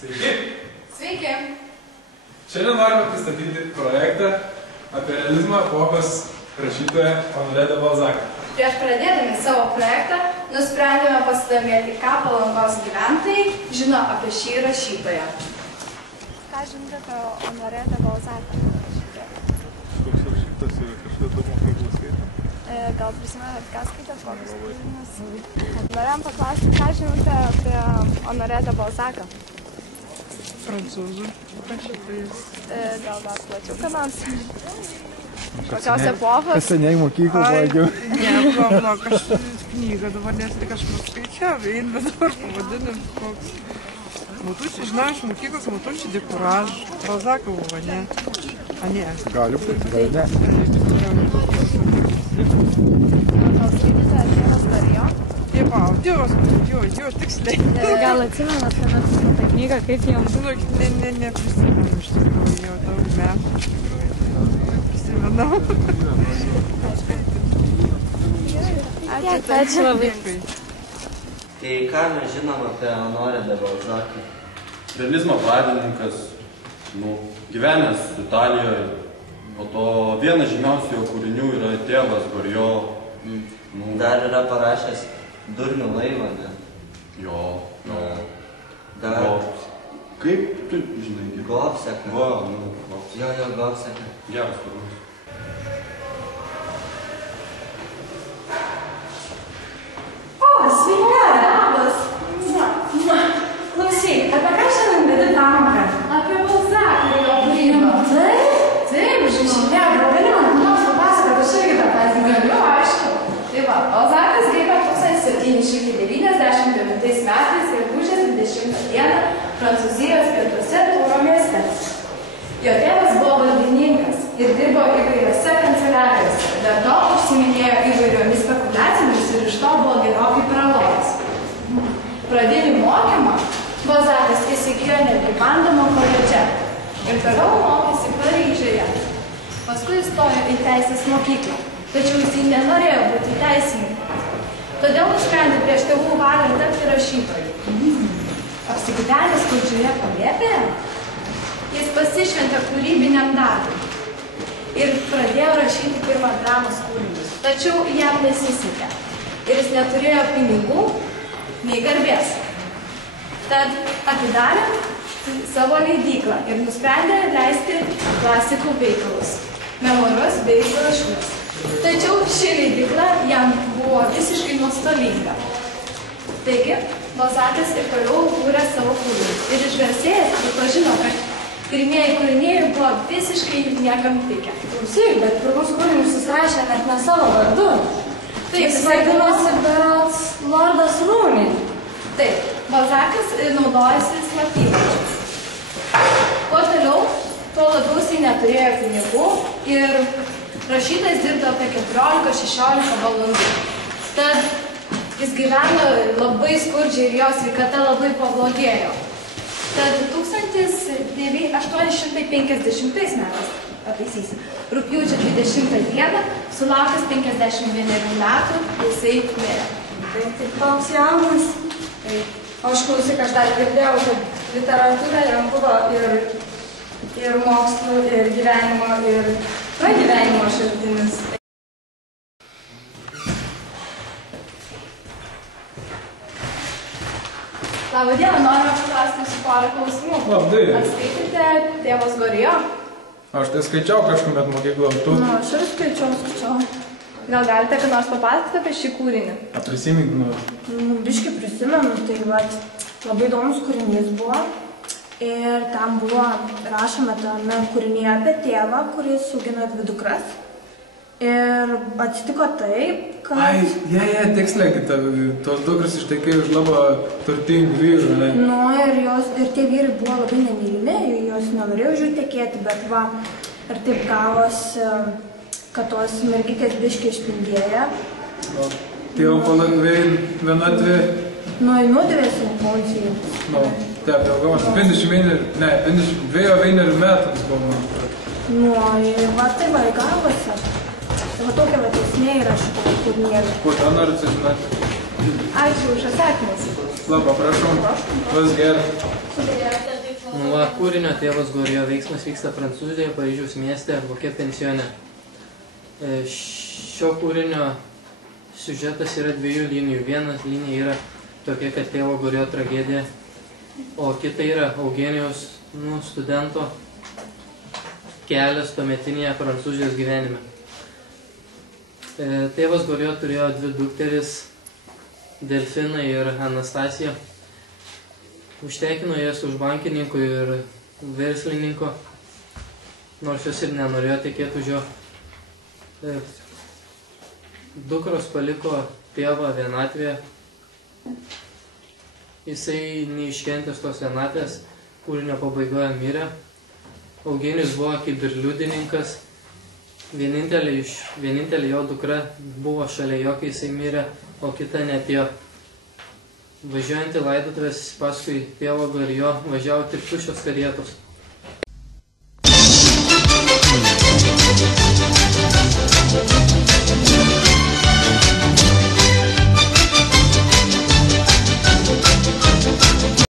Sveiki! Sveiki! Šiandien norime pristatyti projektą apie realizmo epochos rašytoją Honoré de Balzacą. Prieš pradėdami savo projektą, nusprendėme pasidomėti, ką Palangos gyventojai žino apie šį rašytoją. Ką žinote apie Honoré de Balzacą rašytoją? Koks rašytas yra, kažkada mokyklą skaitė? Gal prisimenat, ką skaitėt, kokius kūrinius? Norėjom paklausti, ką žinote apie Honoré de Balzacą? Prancūzų rašytojas. Gal dar plačiau, ką nors? Kokios epochos? Kas seniai mokyklą baigiau? Ne, palauk, aš knygą dabar kažkur skaičiau, bet dabar pavadinim koks. Matučiai, žinau, iš mokyklos Matučiai de Kuraž. Balzaką buvo, ne? A, ne. Gali būti, gal ne. Gal skaitėte Dievas Darijo? Dievas, jo, tiksliai. Gal atsimenat, kad tą knygą, kaip jums? Žinok, neprisimenu iš tikrųjų, jau daug metų. Prisimenau. Ačiū labai. Tai ką mes žinom apie Honoré de Balzacą? Realizmo pradininkas, gyvenęs Italijoje, po to vienas žymiausių jo kūrinių yra Tėvas Gorijo. Dar yra parašęs Durnių laivą, ne? Jo. Dar... Kaip tu žinai? Govseką. Govseką. Jo, Govseką. Geras kūrinys. Sveika, labas! Klausyk, apie ką šiandien vedi pamoką? Apie Balzaką ir jo kūrybą. Taip, žinai, gali man nors papasakoti, aš irgi tą pavyzdį galiu, aišku. Tai va, Balzakas gimė 1799 metais gegužės 20 dieną Prancūzijos pietuose Tūro mieste. Jo tėvas buvo valdininkas ir dirbo įvairiose kanceliarijose, dėl to užsiiminėjo įvairiomis spekuliacijomis ir iš to buvo gerokai pralojęs. Pradinį mokymą Balzakas įsigijo netgi Bandamo koledže ir toliau mokėsi Paryžiuje. Paskui įstojo į teisės mokyklą, tačiau jis nenorėjo būti teisininku. Todėl nusprendė prieš tėvų valią tapti rašytoju. Apsigyvenęs skurdžioje palėpėje, jis pasišventė kūrybiniam darbui ir pradėjo rašyti pirmą dramos kūrinius. Tačiau jam nesisekė ir jis neturėjo pinigų nei garbės. Tad atidarė savo leidyklą ir nusprendė leisti klasikų veikalus, memuarus bei parašus. Tačiau ši leidykla jam buvo visiškai nuostolinga. Taigi, Balzakas ir toliau kūrė savo kūrinius. Ir išgarsėjęs pripažino, kad pirmieji kūriniai buvo visiškai niekam tikę. Klausyk, bet pirmus kūrinius jis rašė net ne savo vardu. Taip, jis vadinosi berods Lordas Rūnį. Taip, Balzakas naudojasi slapyvardžiu. Kuo toliau, tuo labiau jis neturėjo pinigų ir rašytojas dirbdavo apie 14-16 valandų. Tad jis gyveno labai skurdžiai ir jo sveikata labai pablogėjo. Tad 1850 metais, pataisysiu, rugpjūčio 20 dieną, sulaukęs 51 metų, jisai mirė. Tai tik toks jaunas. O aš klausyk, aš dar girdėjau, kad literatūra jam buvo ir mokslo, ir gyvenimo, ir pragyvenimo šaltinis. Labą dieną, norime paklausti jūsų porą klausimų. Labai. Ar skaitėte Tėvas Gorijo? Aš tai skaičiau kažkuomet mokyklą, tu? Aš ir skaičiau. Gal galite ką nors papasakoti apie šį kūrinį? Prisimink nors. Biškai prisimenu, tai labai įdomus kūrinys buvo. Ir tam buvo rašoma tame kūrinyje apie tėvą, kuris augino 2 dukras. Ir atsitiko taip, kad... Ai, tiksliai, kad tos dukros ištekėjo už labai turtingų vyrų, ne? Ir tie vyrai buvo labai nemylimi, jos nenorėjo už jų tekėti, bet va, ir taip gavosi, kad tos mergytės biškai išpindėjo. Tėvo palangvėjai vienatvė? Nudvėsi funkcijai. Taip, jau gavos 52 metams buvo, man. Va tai va, gavosi. Va tokia esmė yra šito kūrinėlio. Ko, tą noriu sužinoti? Ačiū už atsakymus. Slaba, prašom. Vas gerai. Nuo kūrinio Tėvas Gorijo veiksmas vyksta Prancūzijoje, Paryžiaus mieste, kokia pensione. Šio kūrinio siužetas yra 2 linijų. Viena linija yra tokia, kad Tėvo Gorijo tragedija, o kita yra Eugenijaus studento kelias tuometinėje Prancūzijos gyvenime. Tėvas Gorijo turėjo 2 dukteris, Delfiną ir Anastasiją. Užtekino jas už bankininko ir verslininko, nors jos ir nenorėjo tekėti už jo. Dukros paliko tėvą vienatvėje. Jisai neiškentęs tos vienatvės, kūrinio pabaigoje mirė. Eugenijus buvo kaip ir liudininkas. Vienintelė jo dukra buvo šalia jo, kai jisai mirė, o kita neatėjo. Važiuojant į laidotuvės paskui Tėvo Gorijo važiavo tik tuščios karietos.